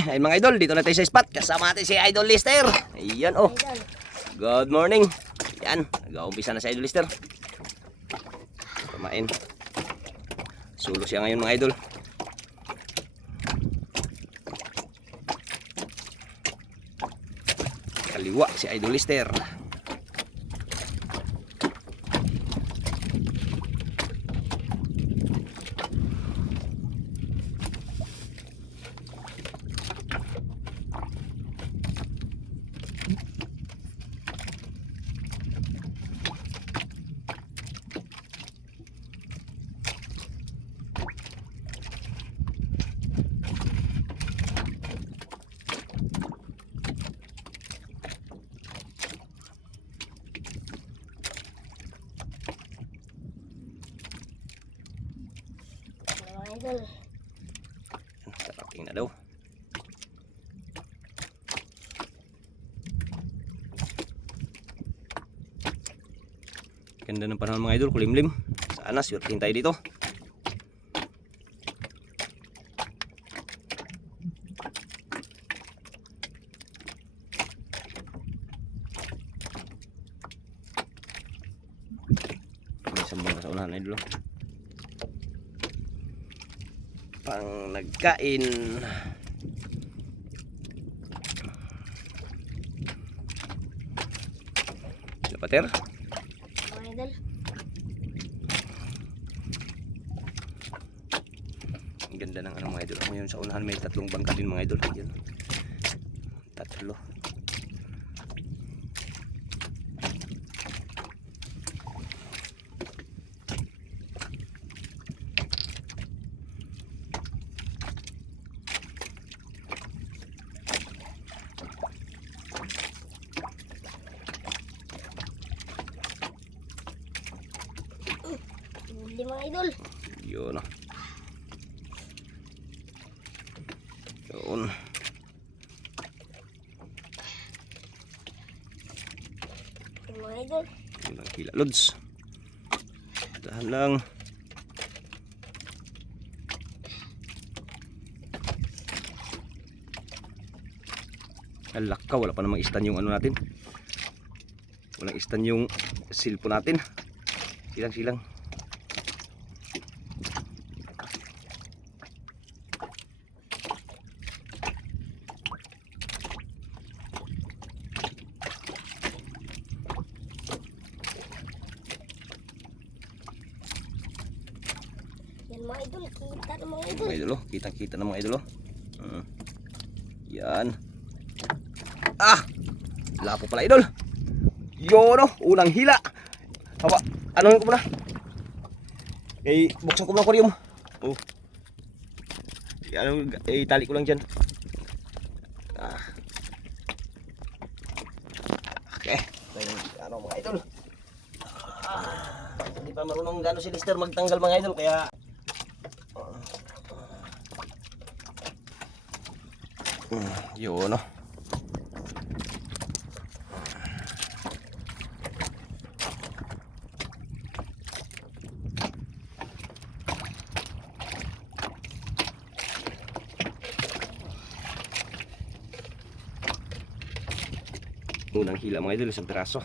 Ay mga idol, dito na tayo sa spot. Kasama natin si Idol Lister. Ayan oh. Good morning. Yan, nag-uumpisa na si Idol Lister. Kumain. Sulo siya ngayon mga idol. Kaliwa si Idol Lister. Idol. Karating na daw. Ganda ng panahon mga idol, kulimlim. Sana swertihin tayo dito. May sambang ka sa unahan idol. Pang nagkain. Pater. Idol. Ang ganda ng mga idol. Ngayon sa unahan may tatlong bangka din mga idol. Yan. Tatlo. Lima idol. Yun o. Yun. Lima idol. Yun ang hila lods. Dahan lang. Alak ka, wala pa namang istan yung ano natin. Walang istan yung silpo natin. Silang-silang. Yan mga idol, kita na mga idol. Mga idol, kitang-kita na mga idol. Yan. Ah! Lapo pala idol. Yun oh, unang hila. Haba, ano ko muna? Buksan ko muna aquarium. Oh. Itali ko lang dyan. Ah. Okay. Ano mga idol. Hindi pa marunong gano'n si Lister magtanggal mga idol, kaya yun oh. Unang hila mga idol, isang piraso.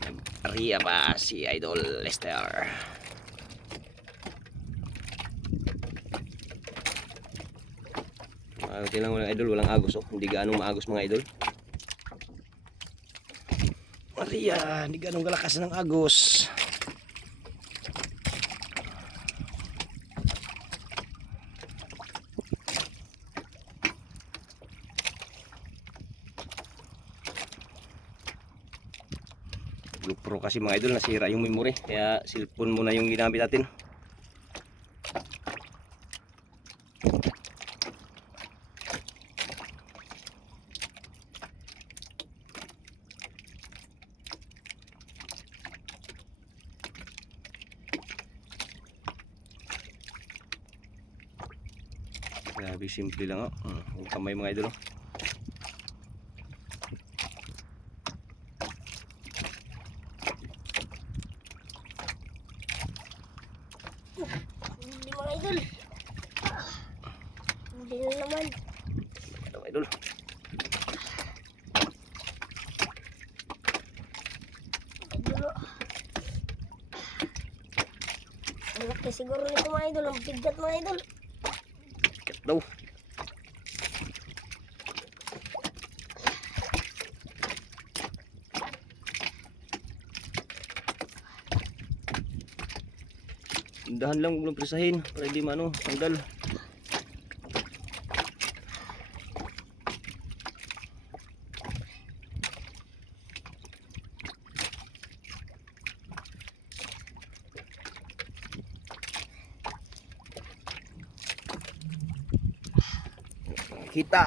Nag-ariya pa si Idol Lister. Tingnan mo lang idol, walang agos oh. Hindi gaano maagos mga idol. Maria, hindi gaano kalakas ng agos. GoPro kasi mga idol, nasira yung memory, kaya cellphone muna yung ginamit natin. Grabe, simple lang oh. Yung kamay mga idol oh. Hindi mga idol. siguro nito mga idol. Ang bigat mga idol. Bigat daw. Dahan lang, huwag lang presahin para hindi maano, tanggal. Kita.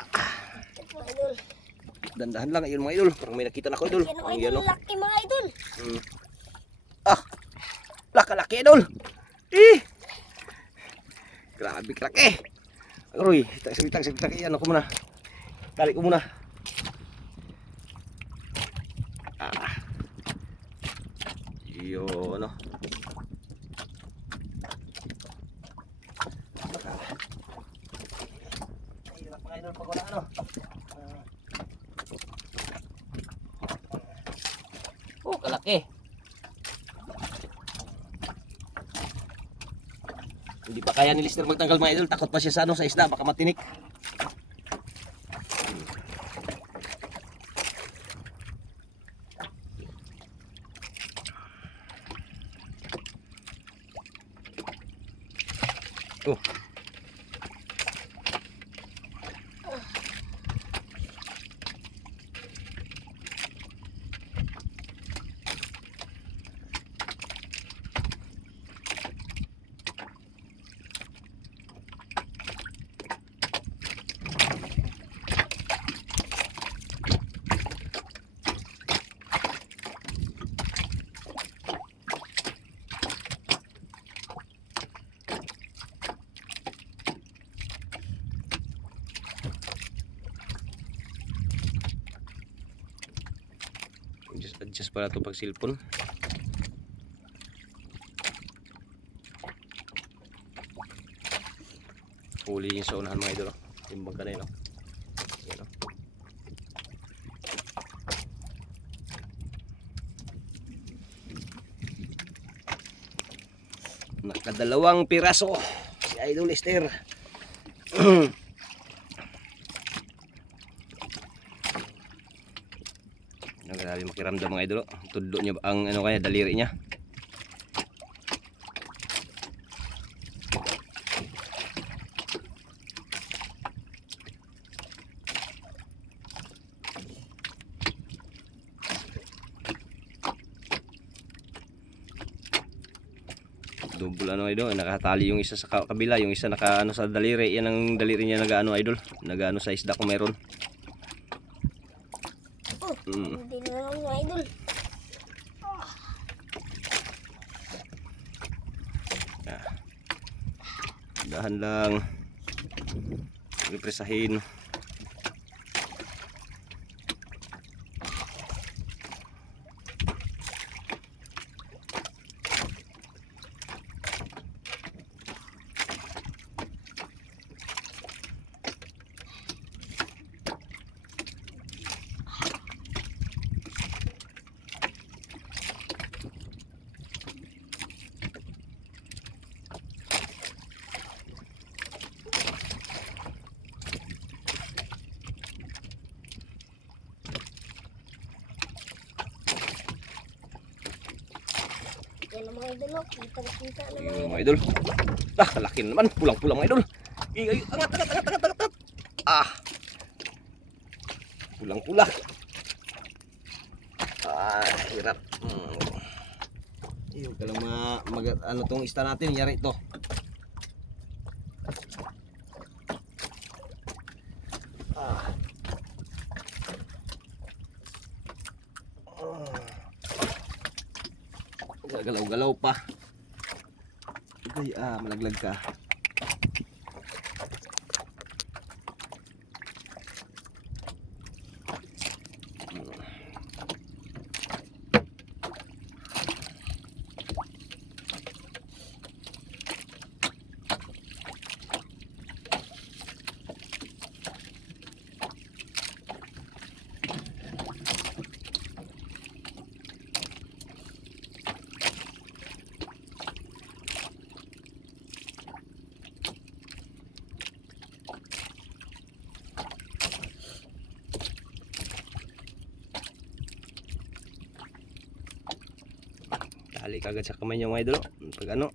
Ito mga idol. Dandahan lang, ayun mga idol. Parang may nakita na ako idol. Yan mga Ang idol. yan, oh. Laki mga idol. Ah! Laki idol! Eh! Grabe kalaki! Aroy, sagitang, ano ko muna. Tali ko muna. Ah. Yun, ano. Hirap mga idol pag wala ano. Oh, kalaki. Hindi pa kaya ni Lister magtanggal mga idol. Takot pa siya sa ano, sa isda. Baka matinik. Oh. Adjust pala ito pag cellphone. Huli yung sa unahan mga idol. Timbang ka na yun. Yan, oh. Nakadalawang piraso si Idol Lister. Grabe makiramdam mga idol. Tudlo niya ang ano kaya daliri niya. Double ano idol, nakatali yung isa sa kabila, yung isa naka ano sa daliri. Yan ang daliri niya nagaano idol, nagaano sa isda kung meron. Hindi na lang mga idol. Dahan lang. Ipresahin. Yan ang mga idol. Kita na mga Yung mga idol. Ah, kalaki na naman. Pulang-pulang mga idol. Ay, angat. Ah. Pulang-pulang. Ah, hirap. Iyo, kalau ano tong ista natin, yari ito. Ah. Galaw-galaw pa. Ay, malaglag ka. Tali kagad sa kamay niyo mga idol. Pag ano.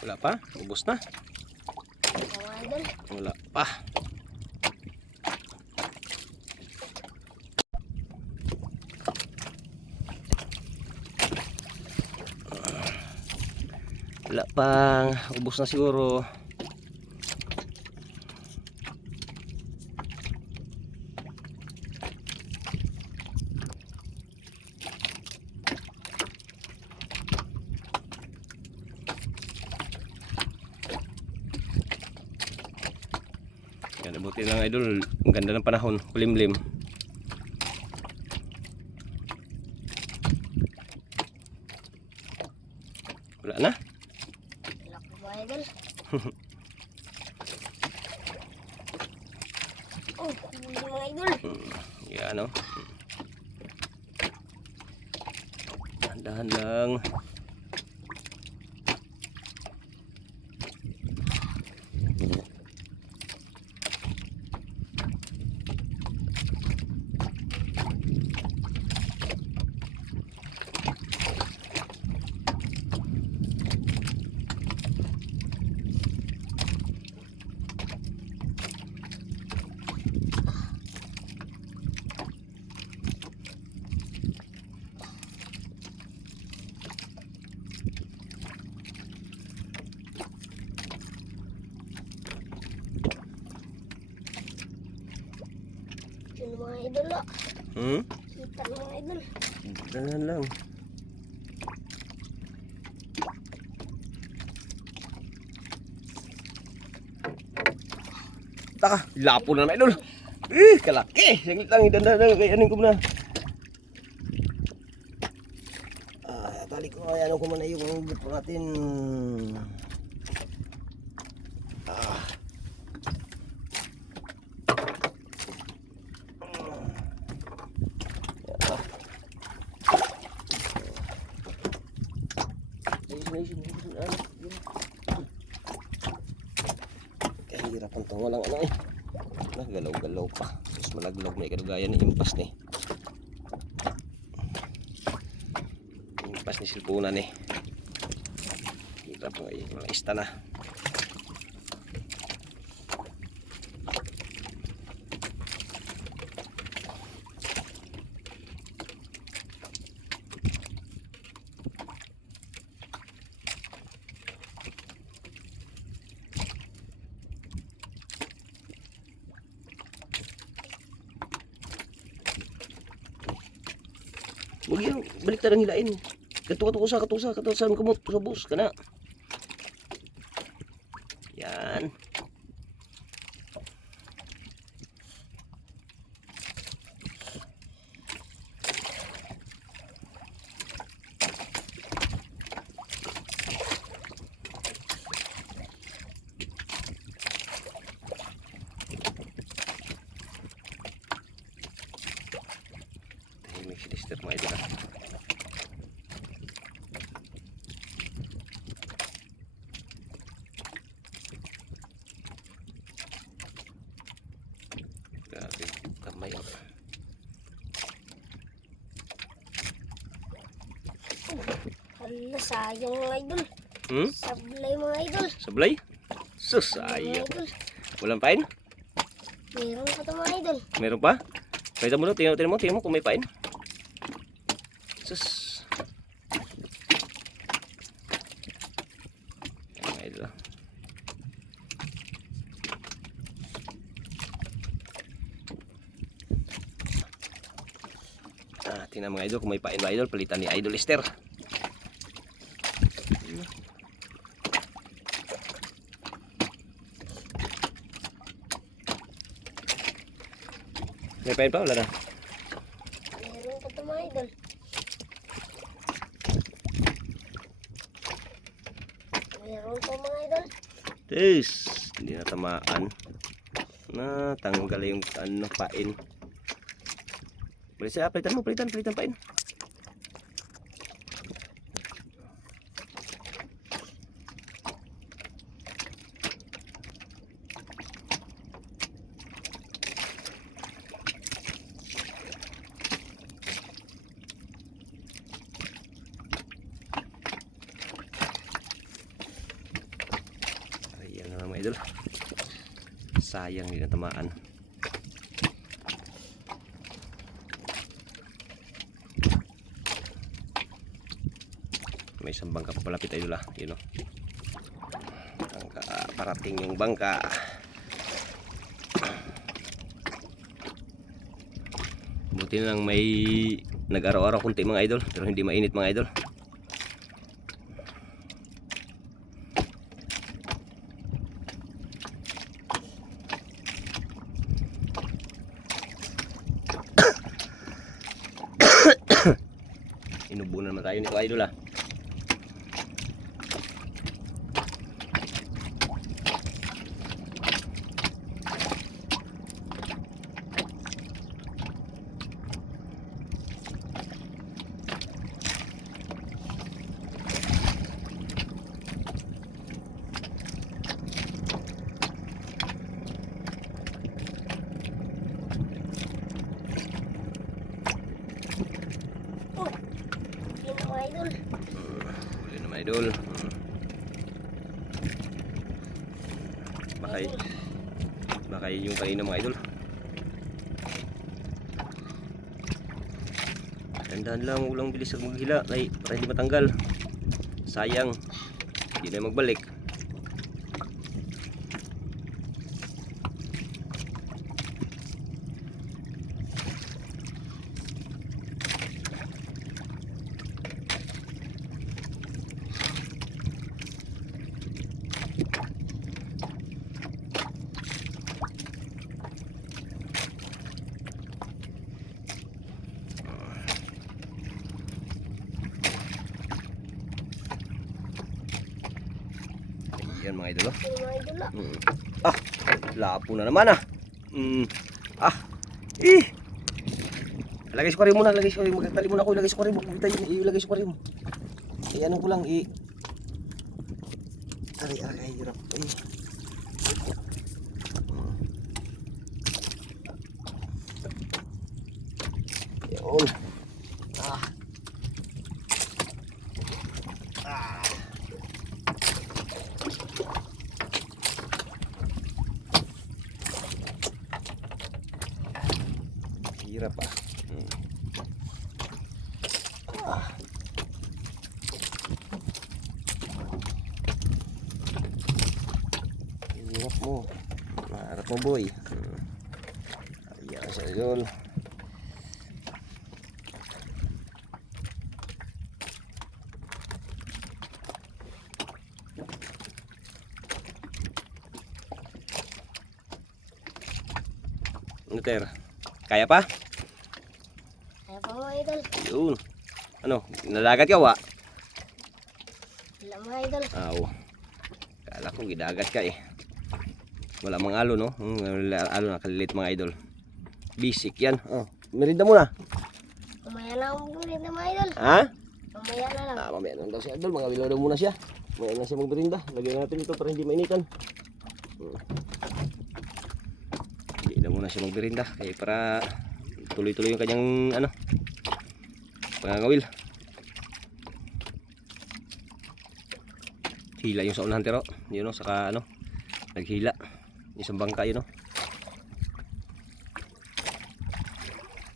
Wala pa? Ubos na? Mga idol. Wala pa. Wala pang. Ubos na siguro. Yan, buti lang idol. Ang ganda ng panahon. Kulimlim. Wala na. Wala ko mga idol. Oh, hindi mga idol. Yan o. Dahan lang. Yun mga idol. Kita ng mga idol. Dahan lang. Taka, lapo na naman idol. Kalaki. Saglit lang, idandahan lang. Kaya anin ko muna. Tali ko. Ayan ko muna yung grupo natin. Kahirapan to. Walang ano eh. Nagalaw-galaw pa. Mas malaglag may kadugayan ni impas ni. Impas ni silpunan eh. Hirap mo eh. Mga ista na. Huwag yung balik tarang hilain. Katusa ang kumot sa bus ka na. Yan. Tahimik si Lister mga idol. Grabe kamay ang Hala, sayang mga idol. Sablay mga idol. sablay? Sus, Mga ayaw. idol. Walang pain? Meron pa ito mga idol. Meron pa? Pakita mo daw, tingnan mo kung may pain. Sus. Mga idol. Tingnan mga idol kung may pain ba idol. Palitan ni Idol Lister. May pain pa? Wala na. Meron pa ito mga idol. Meron pa mga idol. Tis. Hindi na tamaan. Tanggal yung ano, pain. Balik siya, palitan pain. Ayan na mga idol. Sayang hindi natamaan. May isang bangka papalapit idol yun o. Bangka, parating yung bangka. Buti na lang may nag-araw-araw kunti mga idol, pero hindi mainit mga idol. Inubunan naman tayo nito idol Huli naman idol. Baka yun yung kanina mga idol. Tandaan lang, ulang bilis ang maghila para hindi matanggal. Sayang, hindi na magbalik. Yan mga idol. Lapo na naman Lagay sa aquarium muna, magtali muna ako, ilagay sa aquarium, ilagay sa aquarium. Ano ko lang aray, hirap. Yun. Hirap hirap mo. Harap mo boy. Ayan siya idol. Nuter, kaya pa? Kaya pa mga idol. Yun. Ano, nadagat ka wa? Wala mga idol. Kala ko gidagat ka Wala mga alo no? Alo na kalilit mga idol. Basic yan. Merinda muna. Mamaya na ako magmerinda mga idol. Ha? Mamaya na lang. Mamaya na daw si idol. Mga bilaw daw muna siya. Mamaya na siya magmerinda. Lagyan natin ito para hindi mainitan. Hindi na muna siya magmerinda. Kaya para tuloy-tuloy yung kanyang pangangawil. Hila yung sa unahan pero yun saka naghila isang bangka yun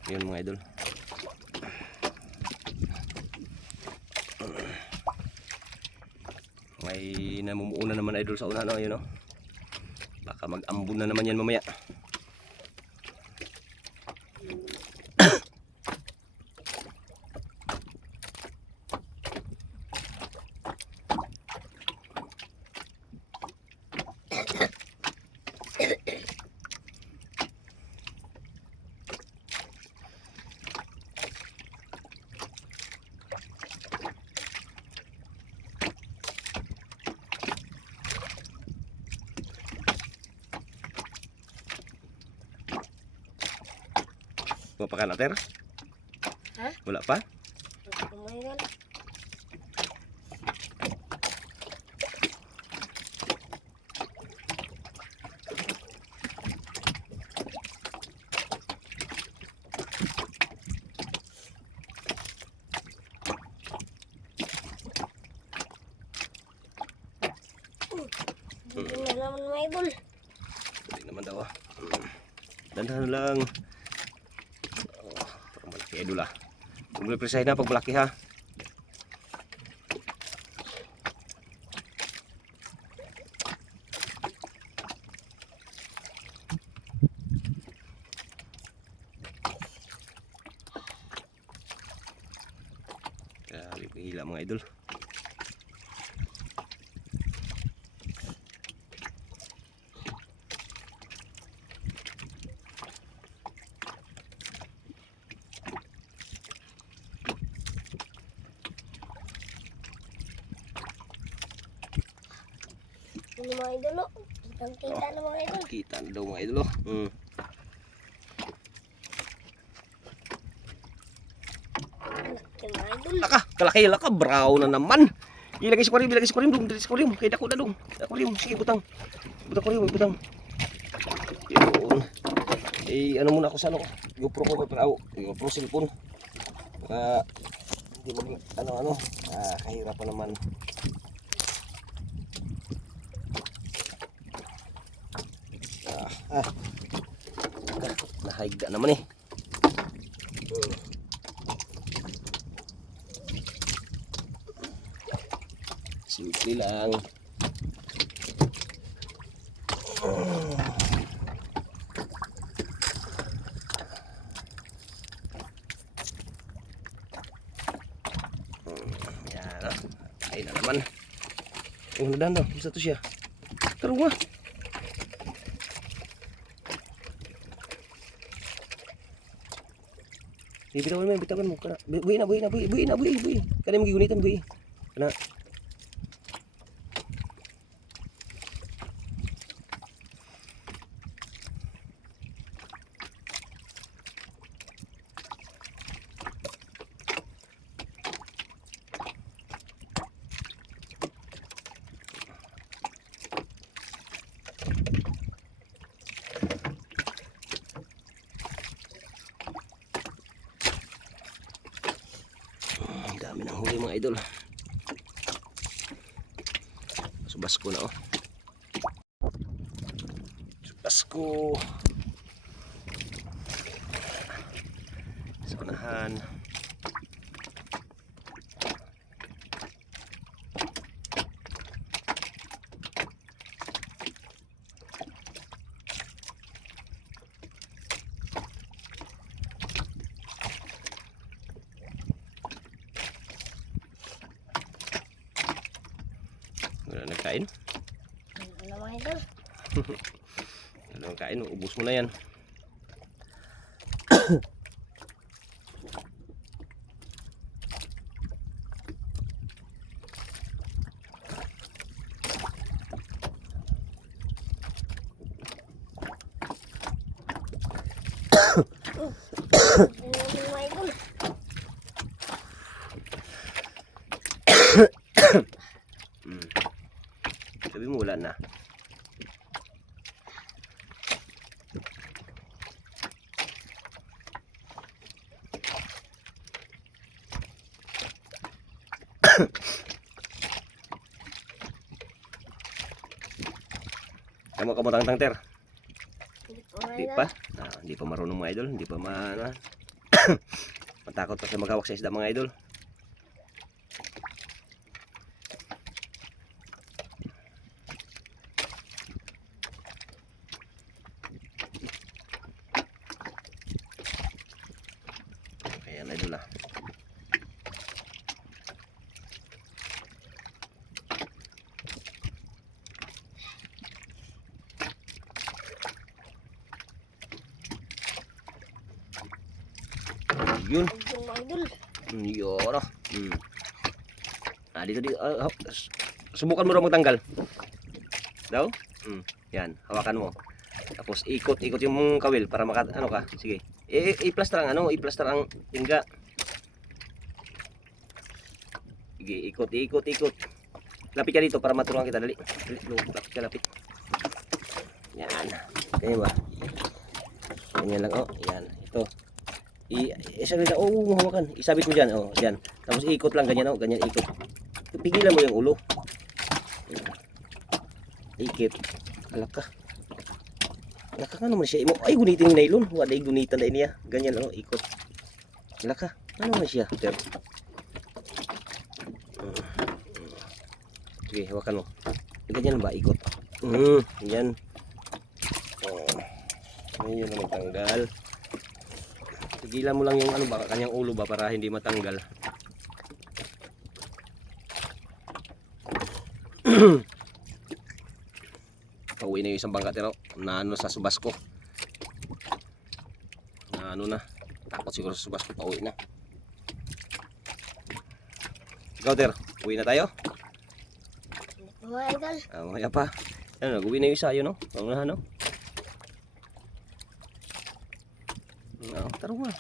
yun mga idol. May namumuuna naman idol sa unahan yun baka mag-ambon na naman yan mamaya. Wala pa ka na, Ter? Ha? Wala pa? Hindi ko mga idol. Hindi na naman mga idol. Hindi naman daw ah. Dandahan lang. Oh, parang malaki idol ah. Huwag mo presahin na pag malaki ha. Grabe hila mga idol. Ano mga idol oh. Kitang-kita na mga idol. Kita na daw mga idol oh. Laki mga idol. Kalaki laka, brown na naman. Ilagay sa aquarium, ilagay sa aquarium, dong, dali sa aquarium. Kaya dako na dong. Aquarium, sige butang. Butang aquarium, butang. Yun. Eh, ano muna ako sa ano ko. GoPro ko para GoPro cellphone. Para hindi maging ano-ano. Kahirapan naman. Nahigda naman eh. Simple lang. Yan ah. Kain na naman. Oh, nadan daw. Bisa to siya. Tarong nga. Bitawan mo, bitawan mo. Buhi na. Kaya mo gigunitan, buhi. Kana. Dami ng huli mga idol. Subas ko na oh. Subas ko. Sa unahan. Wala nagkain? Ano mga idol? Wala nagkain, ubos mo na yan. Ano mga idol? Sabi mo wala na. Kamu kamu tang ter. Hindi pa. Hindi pa marunong mga idol, hindi pa matakot pa siya maghawak sa isda mga idol. Ayan idol ah. Yun. Ayun mga idol. Yun oh. Dito. Subukan mo raw magtanggal. Daw? Yan, hawakan mo. Tapos ikot-ikot yung kawil para ano ka. Sige. I-plaster ang ano, i-plaster ang tingga. Sige, ikot. Lapit ka dito para maturuan kita. Dali. Lapit ka, lapit. Yan. Ganyan ba? Ganyan lang, oh. Yan. Ito. Isabit na, hawakan. Isabit mo dyan, oh. Dyan. Tapos ikot lang, ganyan, oh. Ganyan, ikot. Pigilan mo yung ulo. Ikit. Alak ka. Ano man siya? Ay, gunitin yung nylon. Wala yung gunitan na niya. Ganyan, oh. Ikot. Alak ka. Ano man siya? Sige, hawakan mo. Ganyan ba? Ikot. Yan. Ngayon na magtanggal. Tigilan mo lang yung ano ba, kanyang ulo ba para hindi matanggal. Pauwi na yung isang bangka tero na ano sa subas ko. Na ano na. Takot siguro sa subas ko, pauwi na. Ikaw ter, uwi na tayo? Mga idol. Mamaya pa. Ano, nag-uwi na yung isa yun, no? Pangunahan, no? Taro nga.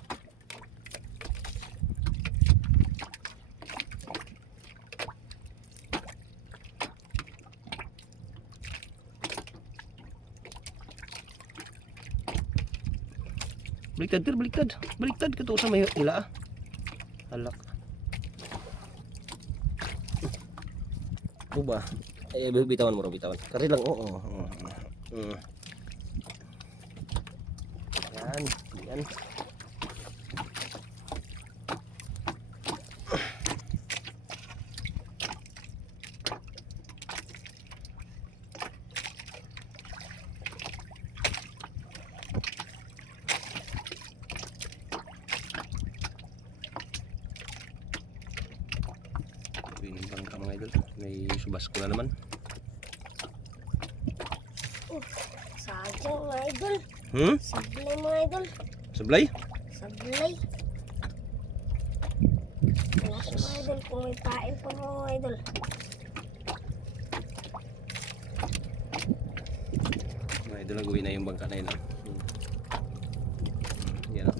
Baliktad, ter, baliktad. Baliktad ka to sa may ila. Halak. Ano ba? Eh, bitawan mo rin, bitawan. Kari lang, oo. Yan, yan. Binibang ka mga idol. May subas ko na naman. Sayang mga idol. Sablay mga idol. Sablay? Sablay. Wala siya mga idol kung may pain pa mga idol. Mga idol, nag-uwi na yung bangka na yun. Yan o.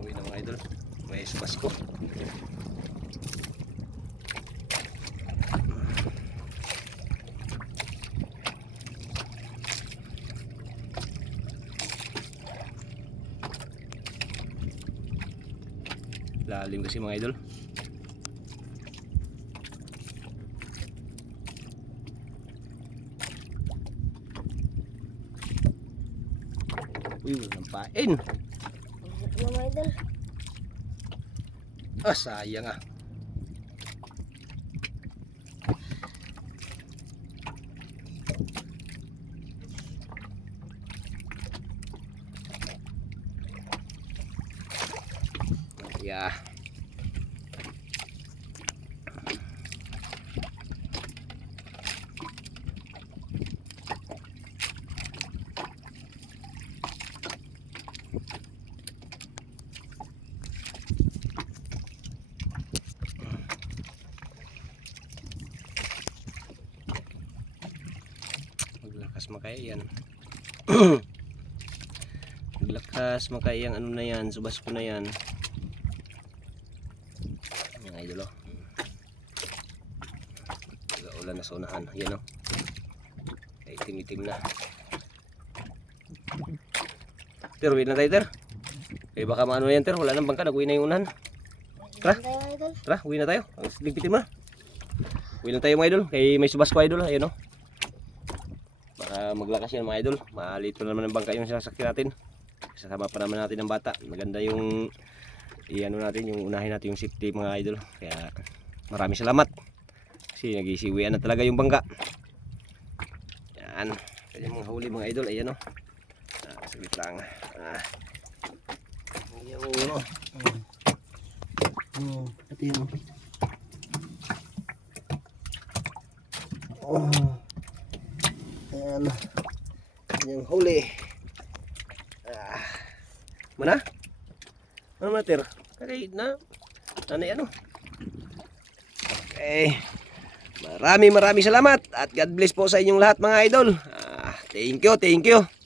Uwi na mga idol. May subas ko. Lalim kasi mga idol. Uy, walang pain. Mga idol. Sayang ah. Yeah. Maglakas makaya yan. Maglakas makaya ang ano na yan, subas ko na yan. Yan idol oh. Ulan na sa unahan. Yan oh. Ay itim-itim na. Ter, uwi na tayo ter. Eh baka maano yan ter, wala nang bangka, nag-uwi na yung unahan. Tara, tara, uwi na tayo. Ligpitin mo na. Uwi na tayo mga idol. Kaya may subas ko idol. Ayan oh. Para maglakas yan mga idol. Malito na naman ang bangka yung sinasakyan natin. Kasama pa naman natin ang bata. Maganda yung i-ano natin, yung unahin natin yung safety mga idol. Kaya maraming salamat. Kasi nag-isiwian na talaga yung bangka. Yan. Kaya mga huli mga idol. Ayan o. Saglit lang. Ayan o. Ito yun. Ayan. Yung huli. Mana? Ano mater? Kaya na. Ano? Okay. Maraming salamat at God bless po sa inyong lahat mga idol. Thank you, thank you.